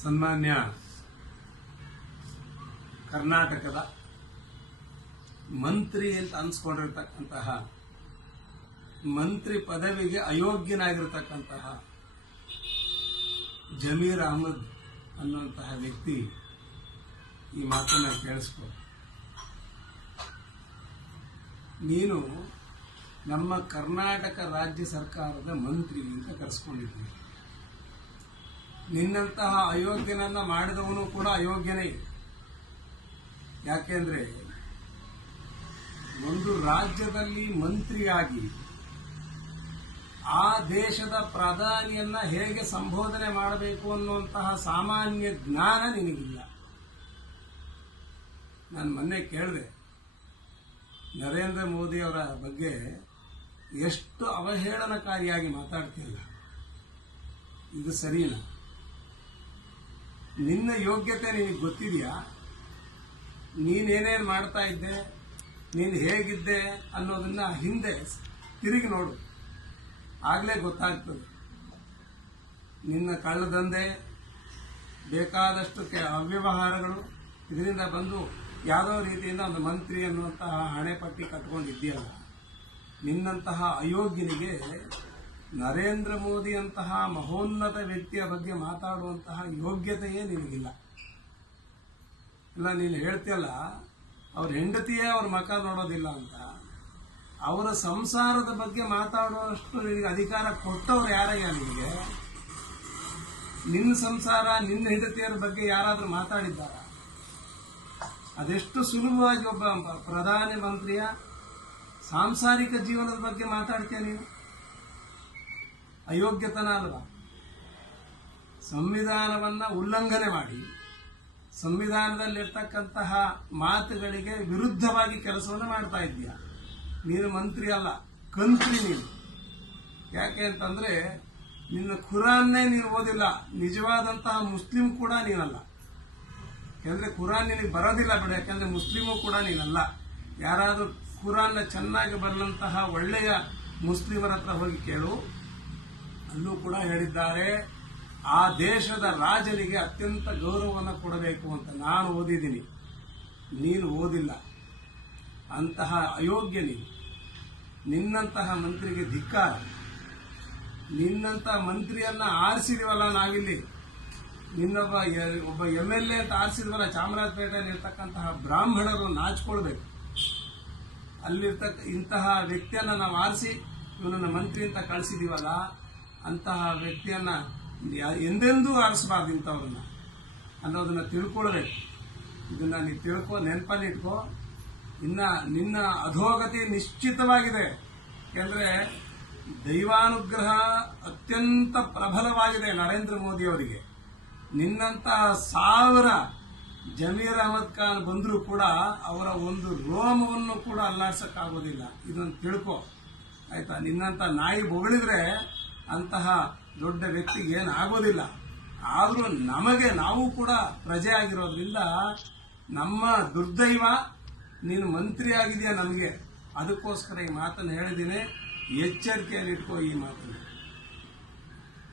ಸನ್ಮಾನ್ಯ ಕರ್ನಾಟಕದ ಮಂತ್ರಿ ಅಂತ ಅನ್ಸ್ಕೊಂಡಿರ್ತಕ್ಕಂತಹ ಮಂತ್ರಿ ಪದವಿಗೆ ಅಯೋಗ್ಯನಾಗಿರ್ತಕ್ಕಂತಹ ಜಮೀರ್ ಅಹಮದ್ ಅನ್ನುವಂತಹ ವ್ಯಕ್ತಿ ಈ ಮಾತನ್ನ ಕೇಳಿಸ್ಕೊ ನೀನು ನಮ್ಮ ಕರ್ನಾಟಕ ರಾಜ್ಯ ಸರ್ಕಾರದ ಮಂತ್ರಿ ಅಂತ ಕರೆಸ್ಕೊಂಡಿದ್ದೀನಿ ನಿನ್ನಂತಹ ಅಯೋಗ್ಯನನ್ನ ಮಾಡಿದವನು ಕೂಡ ಅಯೋಗ್ಯನೇ. ಯಾಕೆಂದ್ರೆ ಒಂದು ರಾಜ್ಯದಲ್ಲಿ ಮಂತ್ರಿಯಾಗಿ ಆ ದೇಶದ ಪ್ರಧಾನಿಯನ್ನ ಹೇಗೆ ಸಂಬೋಧನೆ ಮಾಡಬೇಕು ಅನ್ನುವಂತಹ ಸಾಮಾನ್ಯ ಜ್ಞಾನ ನಿನಗಿಲ್ಲ. ನಾನು ಮೊನ್ನೆ ಕೇಳಿದೆ, ನರೇಂದ್ರ ಮೋದಿ ಅವರ ಬಗ್ಗೆ ಎಷ್ಟು ಅವಹೇಳನಕಾರಿಯಾಗಿ ಮಾತಾಡ್ತಿಲ್ಲ. ಇದು ಸರಿನಾ? ನಿನ್ನ ಯೋಗ್ಯತೆ ನಿನಗೆ ಗೊತ್ತಿದೆಯಾ? ನೀನೇನೇನು ಮಾಡ್ತಾ ಇದ್ದೆ? ನೀನು ಹೇಗಿದ್ದೆ ಅನ್ನೋದನ್ನ ಹಿಂದೆ ತಿರುಗಿ ನೋಡು. ಆಗಲೇ ಗೊತ್ತಾಗ್ತದೆ. ನಿನ್ನ ಕಳ್ಳದಂಧೆ ಬೇಕಾದಷ್ಟು ಕೆ ಅವ್ಯವಹಾರಗಳು ಇದರಿಂದ ಬಂದು ಯಾವುದೋ ರೀತಿಯಿಂದ ಒಂದು ಮಂತ್ರಿ ಅನ್ನುವಂತಹ ಹಣೆಪಟ್ಟಿ ಕಟ್ಕೊಂಡಿದ್ದೀಯಲ್ಲ, ನಿನ್ನಂತಹ ಅಯೋಗ್ಯನಿಗೆ ನರೇಂದ್ರ ಮೋದಿ ಅಂತಹ ಮಹೋನ್ನತ ವ್ಯಕ್ತಿಯ ಬಗ್ಗೆ ಮಾತಾಡುವಂತಹ ಯೋಗ್ಯತೆಯೇ ನಿನಗಿಲ್ಲ. ಇಲ್ಲ, ನೀನು ಹೇಳ್ತಿಯಲ್ಲ, ಅವ್ರ ಹೆಂಡತಿಯೇ ಅವ್ರ ಮಕ ನೋಡೋದಿಲ್ಲ ಅಂತ. ಅವರ ಸಂಸಾರದ ಬಗ್ಗೆ ಮಾತಾಡುವಷ್ಟು ನಿನಗೆ ಅಧಿಕಾರ ಕೊಟ್ಟವ್ರು ಯಾರಯ್ಯ ನಿನಗೆ? ನಿನ್ನ ಸಂಸಾರ ನಿನ್ನ ಹೆಂಡತಿಯರ ಬಗ್ಗೆ ಯಾರಾದರೂ ಮಾತಾಡಿದ್ದಾರ? ಅದೆಷ್ಟು ಸುಲಭವಾಗಿ ಒಬ್ಬ ಪ್ರಧಾನಮಂತ್ರಿಯ ಸಾಂಸಾರಿಕ ಜೀವನದ ಬಗ್ಗೆ ಮಾತಾಡ್ತೀಯ ನೀನು? ಅಯೋಗ್ಯತನ ಅಲ್ವಾ ಸಂವಿಧಾನವನ್ನು ಉಲ್ಲಂಘನೆ ಮಾಡಿ, ಸಂವಿಧಾನದಲ್ಲಿರ್ತಕ್ಕಂತಹ ಮಾತುಗಳಿಗೆ ವಿರುದ್ಧವಾಗಿ ಕೆಲಸವನ್ನು ಮಾಡ್ತಾ ಇದ್ದೀಯ. ನೀನು ಮಂತ್ರಿ ಅಲ್ಲ, ಕಂತ್ರಿ ನೀನು. ಯಾಕೆ ಅಂತಂದ್ರೆ, ನಿನ್ನ ಖುರಾನ್ನೇ ನೀನು ಓದಿಲ್ಲ, ನಿಜವಾದಂತಹ ಮುಸ್ಲಿಂ ಕೂಡ ನೀನಲ್ಲ. ಯಾಕಂದ್ರೆ ಖುರಾನ್ ನಿನಗೆ ಬರೋದಿಲ್ಲ ಬಿಡ, ಯಾಕೆಂದರೆ ಮುಸ್ಲಿಮು ಕೂಡ ನೀನಲ್ಲ. ಯಾರಾದರೂ ಕುರಾನ್ನ ಚೆನ್ನಾಗಿ ಬರಲಂತಹ ಒಳ್ಳೆಯ ಮುಸ್ಲಿಮರ ಹತ್ರ ಹೋಗಿ ಕೇಳು. ಅಲ್ಲೂ ಕೂಡ ಹೇಳಿದ್ದಾರೆ, ಆ ದೇಶದ ರಾಜನಿಗೆ ಅತ್ಯಂತ ಗೌರವವನ್ನು ಕೊಡಬೇಕು ಅಂತ ನಾನು ಓದಿದ್ದೀನಿ. ನೀನು ಓದಿಲ್ಲ. ಅಂತಹ ಅಯೋಗ್ಯ ನೀನು. ನಿನ್ನಂತಹ ಮಂತ್ರಿಗೆ ಧಿಕ್ಕಾರ. ನಿನ್ನಂತಹ ಮಂತ್ರಿಯನ್ನ ಆರಿಸಿದೀವಲ್ಲ ನಾವಿಲ್ಲಿ. ನಿನ್ನೊಬ್ಬ ಒಬ್ಬ ಎಂ ಎಲ್ ಎ ಅಂತ ಆರಿಸಿದ್ವಲ್ಲ ಚಾಮರಾಜಪೇಟೆಯಲ್ಲಿ ಇರ್ತಕ್ಕಂತಹ ಬ್ರಾಹ್ಮಣರು ನಾಚಿಕೊಳ್ಬೇಕು. ಅಲ್ಲಿರ್ತಕ್ಕ ಇಂತಹ ವ್ಯಕ್ತಿಯನ್ನ ನಾವು ಆರಿಸಿ, ಇವನನ್ನ ಮಂತ್ರಿ ಅಂತ ಕಳಿಸಿದೀವಲ್ಲ ಅಂತಹ ವ್ಯಕ್ತಿಯನ್ನ ಎಂದೆಂದೂ ಆರಿಸಬಾರ್ದು ಇಂಥವ್ರನ್ನ ಅನ್ನೋದನ್ನ ತಿಳ್ಕೊಳ್ಬೇಕು ಇದನ್ನ ನೀ ತಿಳ್ಕೊ ನೆನಪಲ್ಲಿ ಇಟ್ಕೋ ಇನ್ನ ನಿನ್ನ ಅಧೋಗತಿ ನಿಶ್ಚಿತವಾಗಿದೆ. ಯಾಕೆಂದ್ರೆ ದೈವಾನುಗ್ರಹ ಅತ್ಯಂತ ಪ್ರಬಲವಾಗಿದೆ ನರೇಂದ್ರ ಮೋದಿ ಅವರಿಗೆ. ನಿನ್ನಂತಹ ಸಾವಿರ ಜಮೀರ್ ಅಹಮದ್ ಖಾನ್ ಬಂದರೂ ಕೂಡ ಅವರ ಒಂದು ರೋಮವನ್ನು ಕೂಡ ಅಲ್ಲಾಡ್ಸಕ್ಕಾಗೋದಿಲ್ಲ. ಇದನ್ನು ತಿಳ್ಕೊ. ಆಯಿತಾ? ನಿನ್ನಂಥ ನಾಯಿ ಬೊಗಳಿದ್ರೆ ಅಂತಹ ದೊಡ್ಡ ವ್ಯಕ್ತಿಗೆ ಏನಾಗೋದಿಲ್ಲ. ಆದರೂ ನಮಗೆ ನಾವು ಕೂಡ ಪ್ರಜೆ ಆಗಿರೋದ್ರಿಂದ ನಮ್ಮ ದುರ್ದೈವ, ನೀನು ಮಂತ್ರಿ ಆಗಿದೆಯಾ ನಮಗೆ? ಅದಕ್ಕೋಸ್ಕರ ಈ ಮಾತನ್ನು ಹೇಳಿದ್ದೀನಿ. ಎಚ್ಚರಿಕೆಯಲ್ಲಿಟ್ಕೋ ಈ ಮಾತನ್ನು.